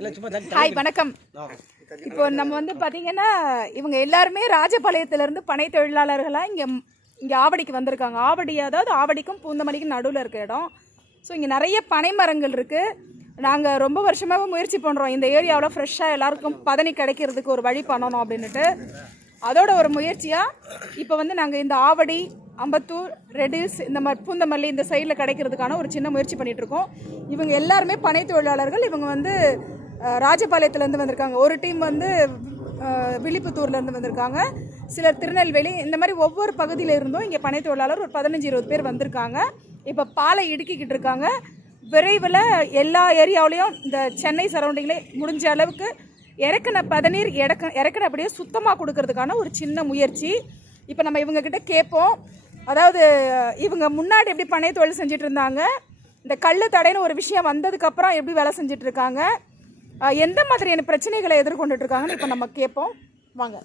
Hi வணக்கம். இப்போ நம்ம வந்து பாத்தீங்கன்னா இவங்க எல்லாருமே ராஜபாளையத்துல இருந்து பனை தொழிலாளர்களா இங்க இங்க ஆவடிக்கு வந்திருக்காங்க. ஆவடி அதாவது ஆவடிக்கும் பூந்தமல்லிக்கும் நடுவில் இருக்க இடம். ஸோ இங்கே நிறைய பனை மரங்கள் இருக்கு. நாங்கள் ரொம்ப வருஷமாக முயற்சி பண்ணுறோம் இந்த ஏரியாவில் ஃப்ரெஷ்ஷாக எல்லாருக்கும் பதனி கிடைக்கிறதுக்கு ஒரு வழி பண்ணணும் அப்படின்னுட்டு. அதோட ஒரு முயற்சியாக இப்போ வந்து நாங்கள் இந்த ஆவடி அம்பத்தூர் ரெடிஸ் இந்த மாதிரி பூந்தமல்லி இந்த சைடில் கிடைக்கிறதுக்கான ஒரு சின்ன முயற்சி பண்ணிட்டு இருக்கோம். இவங்க எல்லாருமே பனை தொழிலாளர்கள். இவங்க வந்து ராஜபாளையத்துலேருந்து வந்திருக்காங்க. ஒரு டீம் வந்து விழிப்புத்தூர்லேருந்து வந்திருக்காங்க. சிலர் திருநெல்வேலி இந்த மாதிரி ஒவ்வொரு பகுதியில் இருந்தும் இங்கே பனை தொழிலாளர் ஒரு பதினஞ்சு இருபது பேர் வந்திருக்காங்க. இப்போ பாலை இடுக்கிக்கிட்டு இருக்காங்க. விரைவில் எல்லா ஏரியாவிலையும் இந்த சென்னை சரௌண்டிங்லே முடிஞ்ச அளவுக்கு இறக்கின பதநீர் இறக்க இறக்கின அப்படியே சுத்தமாக கொடுக்கறதுக்கான ஒரு சின்ன முயற்சி. இப்போ நம்ம இவங்கக்கிட்ட கேட்போம் அதாவது இவங்க முன்னாடி எப்படி பனை தொழில் செஞ்சுட்டு இருந்தாங்க இந்த கல் தடைன்னு ஒரு விஷயம் வந்ததுக்கப்புறம் எப்படி வேலை செஞ்சிட்ருக்காங்க இருக்காங்க எந்த மாதிரியான பிரச்சனைகளை எதிர்கொண்டுட்டு இருக்காங்கன்னு இப்போ நம்ம கேட்போம். வாங்க.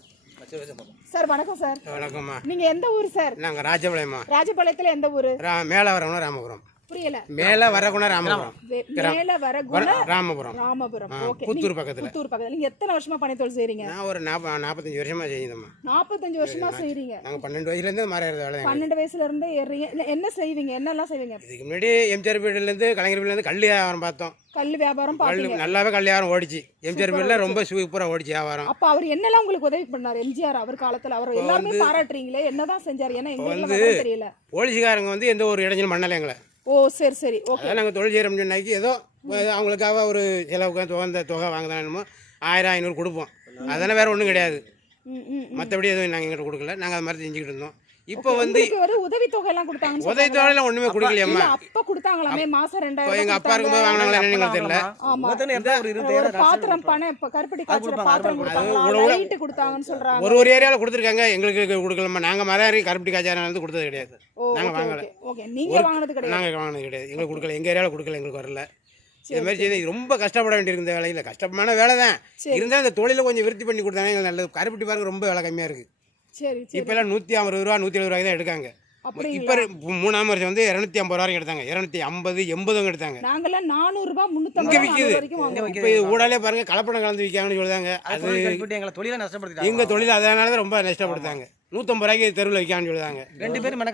சார் வணக்கம் சார். வணக்கம்மா. நீங்கள் எந்த ஊர் சார்? நாங்கள் ராஜபாளையம்மா. ராஜபாளையத்தில் எந்த ஊர்? ரா மேலே வரகுணம் ராமபுரம். புரியல. மேலே வரகுணம் ராமபுரம். மேல வர குண வர- ராமபுரம். ராமபுரம். ஓகே. புத்தூர் பக்கத்தில். புத்தூர் பக்கத்துல. நீங்க எத்தனை வருஷமா பனை தொழில் செய்றீங்க? நான் ஒரு நாற்ப நாற்பத்தஞ்சு வருஷமா செய்யுதம்மா. நாற்பத்தஞ்சு வருஷமா செய்றீங்க. நாங்கள் பன்னெண்டு வயசுலேருந்து மாறிடுறது வேலை தான் பன்னெண்டு வயசுல இருந்தே ஏறுறீங்க. இல்ல, என்ன செய்வீங்க? என்னெல்லாம் செய்வீங்க? இதுக்கு முன்னாடி எம்ஜிஆர் பீரியட்லேருந்து கலைஞர் பீரியட்லேருந்து கல் வியாபாரம் பார்த்தோம். கல் வியாபாரம் கல் பாத்தீங்க நல்லாவே கல் வியாபாரம் ஓடிச்சு. எம்ஜிஆர் பீரியடில் ரொம்ப சூப்பராக ஓடிச்சு வியாபாரம். அப்ப அவர் என்னெல்லாம் உங்களுக்கு உதவி பண்ணாரு? எம்ஜிஆர் அவர் காலத்துல அவர் எல்லாருமே பாராட்டுறீங்களே? என்னதான் செஞ்சாரு? ஏன்னா எங்க ஊர்ல விவரம் தெரியல. போலீஸுக்காரங்க வந்து எந்த ஒரு இடைஞ்சலும் பண்ணலை எங்களை. ஓ சரி சரி. ஓகே அதான் நாங்கள் தொழில் செய்கிறோம் சொன்னாக்கி ஏதோ அவங்களுக்காக ஒரு செலவுக்கு தொகை தொகை வாங்குதானமோ ஆயிரம் ஐநூறு கொடுப்போம். அதெல்லாம் வேறு ஒன்றும் கிடையாது. மற்றபடி எதுவும் நாங்கள் எங்கிட்ட கொடுக்கல. நாங்கள் அது மாதிரி செஞ்சுக்கிட்டு இருந்தோம். இப்போ வந்து ஒரு உதவி தொகை எல்லாம் கொடுத்தாங்கன்னு உதவி தொகையெல்லாம் ஒன்றுமே கொடுக்கலையம்மா. இல்ல, அப்ப கொடுத்தாங்களாமே மாசம் இப்போ ரெண்டாயிரம் எங்கள் அப்பா இருக்கும்போது வாங்கினாங்களா எங்களுக்கு தெரியல. ஆமா. ஒரு பாத்திரம் பணம் இப்ப கருப்பட்டி காய்ச்சற பாத்திரம் லைட் கொடுத்தாங்கன்னு சொல்றாங்க. ஒரு ஒரு ஏரியாவில் கொடுத்துருக்காங்க. எங்களுக்கு கொடுக்கலம்மா. நாங்கள் மரம் கருப்பட்டி காய்ச்சாரம் வந்து கொடுத்தது கிடையாது. ஓகே வாங்கலை. ஓகே. நீங்க வாங்குனது கிடையாது. நாங்கள் வாங்கினது கிடையாது. எங்களுக்கு கொடுக்கல. எங்கள் ஏரியாவில் கொடுக்கல எங்களுக்கு வரல. இது மாதிரி செய்து ரொம்ப கஷ்டப்பட வேண்டியிருக்கு இந்த வேலையில். கஷ்டமான வேலை தான் இருந்தாலும் இந்த தொழிலை கொஞ்சம் விருத்தி பண்ணி கொடுத்தாங்க எங்களுக்கு நல்லது. கருப்பட்டி பாருங்க ரொம்ப விலை கம்மியாக இருக்குது சரி சரி. இப்போ எல்லாம் நூற்றி ஐம்பது ரூபா நூற்றி எழுபது ரூபாய்க்கு தான் எடுக்காங்க? இப்போ மூணாம் வருஷம் வந்து இரநூத்தி ஐம்பது ரூபாய்க்கு எடுத்தாங்க. இரநூத்தி ஐம்பது எண்பதும் எடுத்தாங்க. நாங்கெல்லாம் நானூறு ரூபாய் இங்கே முன்னூத்தம்பது விற்கிது இப்போ இது ஊடாலே பாருங்க கலப்படம் கலந்து விற்காங்கன்னு சொல்லுதாங்க. அது எங்களை தொழிலை நஷ்டப்படுத்திட்டாங்க. எங்கள் தொழில் அதனால தான் ரொம்ப நஷ்டப்படுத்தாங்க நூற்றம்பது ரூபாய்க்கு தெருவில் விற்கான்னு சொல்லுதாங்க. ரெண்டு பேரும் ஆ.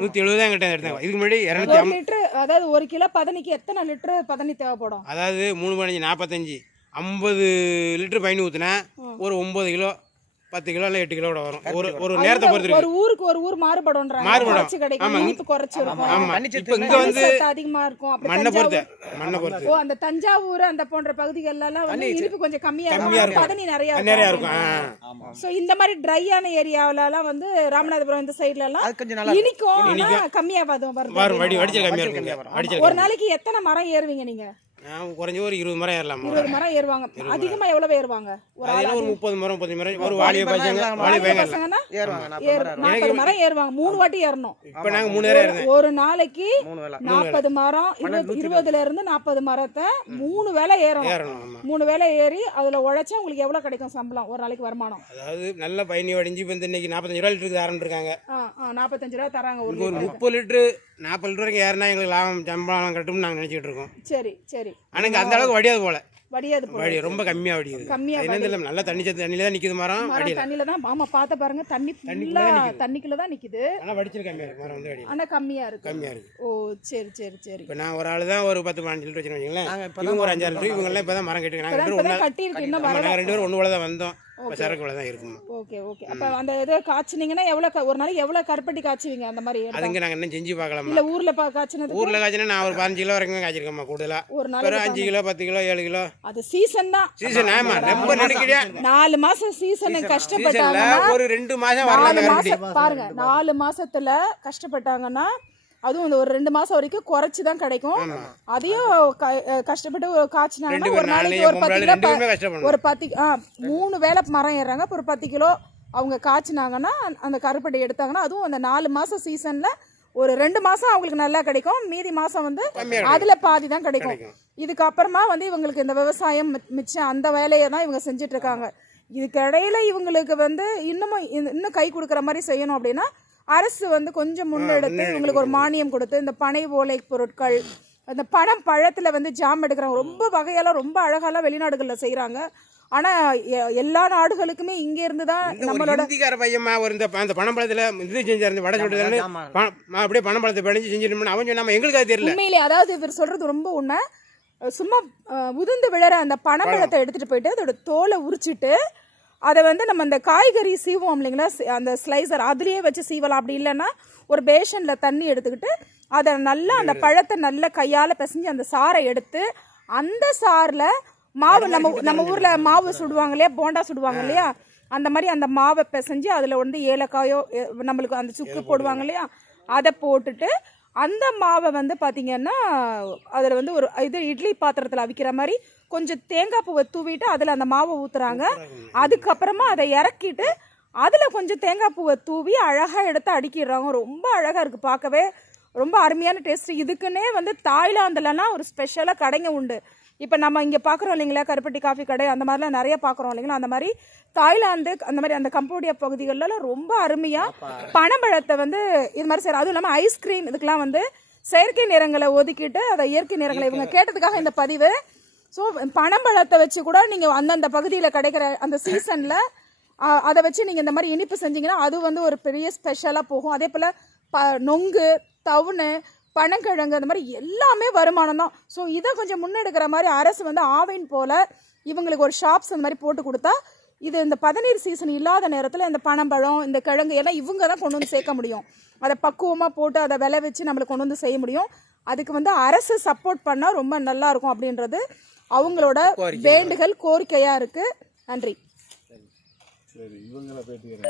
நூற்றி எழுபது தான் கிட்ட எடுத்தாங்க. இதுக்கு முன்னாடி இரநூத்தி லிட்டர் அதாவது ஒரு கிலோ பதனிக்கு எத்தனை லிட்டர் பதனி தேவைப்படும்? அதாவது மூணு பதினஞ்சு நாற்பத்தஞ்சு ஐம்பது லிட்டர் பயணி ஊற்றினா ஒரு ஒம்பது கிலோ பத்து கிலோ இல்லை எட்டு கிலோ கூட வரும். ஒரு ஒரு நேரத்தை பொறுத்து ஒரு ஊருக்கு ஒரு ஊர் மாறுபடும்ன்றாங்க மாறுபடும். குறைச்சு கிடைக்கும். இனிப்பு குறைச்சு இப்போ இங்கே வந்து அதிகமா இருக்கும். அப்படி மண்ணை பொறுத்து மண்ணை பொறுத்து. ஓ அந்த தஞ்சாவூர் அந்த போன்ற பகுதிகள்ல எல்லாம் வந்து இனிப்பு கொஞ்சம் கம்மியா இருக்கும். பதனி நிறைய நிறையா இருக்கும். சோ இந்த மாதிரி ட்ரையான ஏரியாவுல எல்லாம் வந்து ராமநாதபுரம் இந்த சைடுல எல்லாம் அது கொஞ்சம் நல்லா இனிக்கும். கம்மியா வரும். வருது வரும். ஒரு நாளைக்கு எத்தனை மரம் ஏறுவீங்க நீங்க? குறைஞ்ச ஒரு இருபது மரம் ஏறலாம்? இருபது மரம் ஏறுவாங்க. அதிகமா எவ்வளவு ஏறுவாங்க? ஒரு முப்பது மரம் முப்பது மரம். ஒரு வாலிய பசங்க வாலிய பசங்கன்னா ஏறுவாங்க நாற்பது மரம் ஏறுவாங்க. மூணு வாட்டி ஏறணும். இப்போ நாங்கள் மூணு நேரம் இருந்தேன் ஒரு நாளைக்கு மூணு வேலை நாற்பது மரம் இருபது இருபதுல இருந்து நாற்பது மரத்தை மூணு வேளை ஏறணும். ஏறணும் மூணு வேளை ஏறி அதுல உழைச்சா உங்களுக்கு எவ்வளவு கிடைக்கும் சம்பளம் ஒரு நாளைக்கு வருமானம்? அதாவது நல்ல பயணி வடிஞ்சு இப்போ இன்னைக்கு நாற்பத்தஞ்சு ரூபா லிட்டருக்கு ஆ நாற்பத்தஞ்சு ரூபா தராங்க ஒரு லிட்டருக்கு. முப்பது லிட்டரு நாற்பது லிட்டர் வரைக்கும் ஏறினா எங்களுக்கு லாபம் சம்பளம் கட்டும்னு நாங்கள் நினச்சிட்டு இருக்கோம். சரி சரி. ஆனால் இங்கே அந்த அளவுக்கு வடியாது போல. வடியாது போல வடி ரொம்ப கம்மியாக வடியுது. கம்மியா தெரியல. நல்லா தண்ணி சத்து தண்ணியில் தான் நிற்குது மரம். தண்ணியில தான் ஆமா பார்த்த பாருங்க தண்ணி ஃபுல்லா தண்ணிக்குள்ள தான் நிக்குது. ஆனால் வடிச்சல் கம்மியாக இருக்கு. மரம் வந்து வடியில். ஆனா கம்மியா இருக்கு. கம்மியாக இருக்குது ஓ சரி சரி சரி. இப்போ நான் ஒரு ஆள் தான் ஒரு பத்து பதினஞ்சு லிட்டர் நாங்க இப்ப இவங்க ஒரு அஞ்சாறு லிட்டர் இவங்கெல்லாம் இப்போ தான் மரம் கட்டி நாங்கள் ரெண்டு பேரும் ஒன்றா இருக்கு ஆமாம் ரெண்டு பேரும் ஒன்று போல தான் வந்தோம். இப்போ சரக்கு போல தான் இருக்குமா? Okay okay. அப்ப அந்த இதை காய்ச்சினீங்கன்னா எவ்வளவு ஒரு நாளைக்கு எவ்வளவு கருப்பட்டி காய்ச்சுவீங்க அந்த மாதிரி? அதுங்க நாங்கள் இன்னும் செஞ்சு பார்க்கலாமா? இல்ல ஊர்ல பா காய்ச்சினது ஊரில் காய்ச்சினா நான் ஒரு பதினஞ்சு கிலோ வரைக்கும் காய்ச்சிருக்கேம்மா கூடுதலாக ஒரு ஒரு நாளைக்கு அஞ்சு கிலோ பத்து கிலோ ஏழு கிலோ. அது சீசன் தான். சீசன் ஆமா. ரொம்ப நெருக்கடியா நாலு மாசம் சீசன் கஷ்டப்பட்டாங்கன்னா ஒரு ரெண்டு மாசம் வரலாம் பாருங்க நாலு மாசத்துல கஷ்டப்பட்டாங்கன்னா அதுவும் இந்த ஒரு ரெண்டு மாசம் வரைக்கும் குறைச்சு தான் கிடைக்கும் அதையும் கஷ்டப்பட்டு காய்ச்சினாங்கன்னா ஒரு நாளைக்கு ஒரு பத்து கிலோ ஒரு பத்து ஆ மூணு வேளை மரம் ஏறுறாங்க. அப்ப ஒரு பத்து கிலோ அவங்க காய்ச்சினாங்கன்னா அந்த கருப்பட்டி எடுத்தாங்கன்னா அதுவும் அந்த நாலு மாசம் சீசன்ல ஒரு ரெண்டு மாசம் அவங்களுக்கு நல்லா கிடைக்கும். மீதி மாசம் வந்து அதுல பாதி தான் கிடைக்கும். இதுக்கப்புறமா வந்து இவங்களுக்கு இந்த விவசாயம் மிச்சம் அந்த வேலையை தான் இவங்க செஞ்சுட்டு இருக்காங்க. இதுக்கு இடையில இவங்களுக்கு வந்து இன்னமும் இன்னும் கை கொடுக்குற மாதிரி செய்யணும் அப்படின்னா அரசு வந்து கொஞ்சம் முன்னெடுத்து இவங்களுக்கு ஒரு மானியம் கொடுத்து இந்த பனை ஓலை பொருட்கள் அந்த பனம் பழத்தில் வந்து ஜாம் எடுக்கிறாங்க. ரொம்ப வகையெல்லாம் ரொம்ப அழகாலாம் வெளிநாடுகளில் செய்கிறாங்க ஆனால் எல்லா நாடுகளுக்குமே இங்கே இருந்து தான் நம்மளோட ஹிந்திக்கார பையன்மா ஒரு இந்த ப- அந்த பனம்பழத்தில் இது செஞ்சாரு வடை ஆமா. அப்படியே பனம்பழத்தை பிணைஞ்சு செஞ்சிருந்தோம்னு அவன் சொன்னாம எங்களுக்கு அது தெரியல. உண்மையிலே அதாவது இவர் சொல்றது ரொம்ப உண்மை. சும்மா உதிர்ந்து விழற அந்த பனம்பழத்தை எடுத்துட்டு போயிட்டு அதோட தோலை உரிச்சிட்டு அதை வந்து நம்ம அந்த காய்கறி சீவோம் இல்லைங்களா? அந்த ஸ்லைசர் அதுலயே வச்சு சீவலாம். அப்படி இல்லைன்னா ஒரு பேஷன்ல தண்ணி எடுத்துக்கிட்டு அதை நல்லா அந்த பழத்தை நல்லா கையால பிசைஞ்சு அந்த சாறை எடுத்து அந்த சாறுல மாவு நம்ம நம்ம ஊர்ல மாவு சுடுவாங்க இல்லையா? போண்டா சுடுவாங்க இல்லையா? அந்த மாதிரி அந்த மாவை பிசைஞ்சு அதில் வந்து ஏலக்காயோ நம்மளுக்கு அந்த சுக்கு போடுவாங்க இல்லையா? அதை போட்டுட்டு அந்த மாவை வந்து பார்த்தீங்கன்னா அதில் வந்து ஒரு இது இட்லி பாத்திரத்தில் அவிக்கிற மாதிரி கொஞ்சம் தேங்காய் பூவை தூவிட்டு அதில் அந்த மாவை ஊற்றுறாங்க அதுக்கப்புறமா அதை இறக்கிட்டு அதில் கொஞ்சம் தேங்காய் பூவை தூவி அழகாக எடுத்து அடுக்கிடுறாங்க ரொம்ப அழகாக இருக்குது பார்க்கவே. ரொம்ப அருமையான டேஸ்ட் இதுக்குன்னே வந்து தாய்லாந்துலலாம் ஒரு ஸ்பெஷலாக கடைங்க உண்டு. இப்போ நம்ம இங்கே பார்க்குறோம் இல்லைங்களா? கருப்பட்டி காஃபி கடை அந்த மாதிரிலாம் நிறைய பார்க்குறோம் இல்லைங்களா? அந்த மாதிரி தாய்லாந்து அந்த மாதிரி அந்த கம்போடியா பகுதிகளெலாம் ரொம்ப அருமையாக பனம்பழத்தை வந்து இது மாதிரி செய்கிற அதுவும் இல்லாமல் ஐஸ்கிரீம் இதுக்கெலாம் வந்து செயற்கை நிறங்களை ஒதுக்கிட்டு அதை இயற்கை நிறங்களை இவங்க கேட்டதுக்காக இந்த பதிவு. ஸோ பனம்பழத்தை வச்சு கூட நீங்கள் அந்தந்த பகுதியில் கிடைக்கிற அந்த சீசனில் அதை வச்சு நீங்கள் இந்த மாதிரி இனிப்பு செஞ்சீங்கன்னா அது வந்து ஒரு பெரிய ஸ்பெஷலாக போகும். அதே போல் ப நொங்கு தவுனு பனங்கிழங்கு அந்த மாதிரி எல்லாமே வருமானம் தான். ஸோ இதை கொஞ்சம் முன்னெடுக்கிற மாதிரி அரசு வந்து ஆவின் போல் இவங்களுக்கு ஒரு ஷாப்ஸ் அந்த மாதிரி போட்டு கொடுத்தா இது இந்த பதநீர் சீசன் இல்லாத நேரத்தில் இந்த பனம்பழம் இந்த கிழங்கு எல்லாம் இவங்க தான் கொண்டு வந்து சேர்க்க முடியும். அதை பக்குவமாக போட்டு அதை விளை வச்சு நம்மளுக்கு கொண்டு வந்து செய்ய முடியும். அதுக்கு வந்து அரசு சப்போர்ட் பண்ணால் ரொம்ப நல்லா இருக்கும் அப்படின்றது அவங்களோட வேண்டுகள் கோரிக்கையாக இருக்குது நன்றி.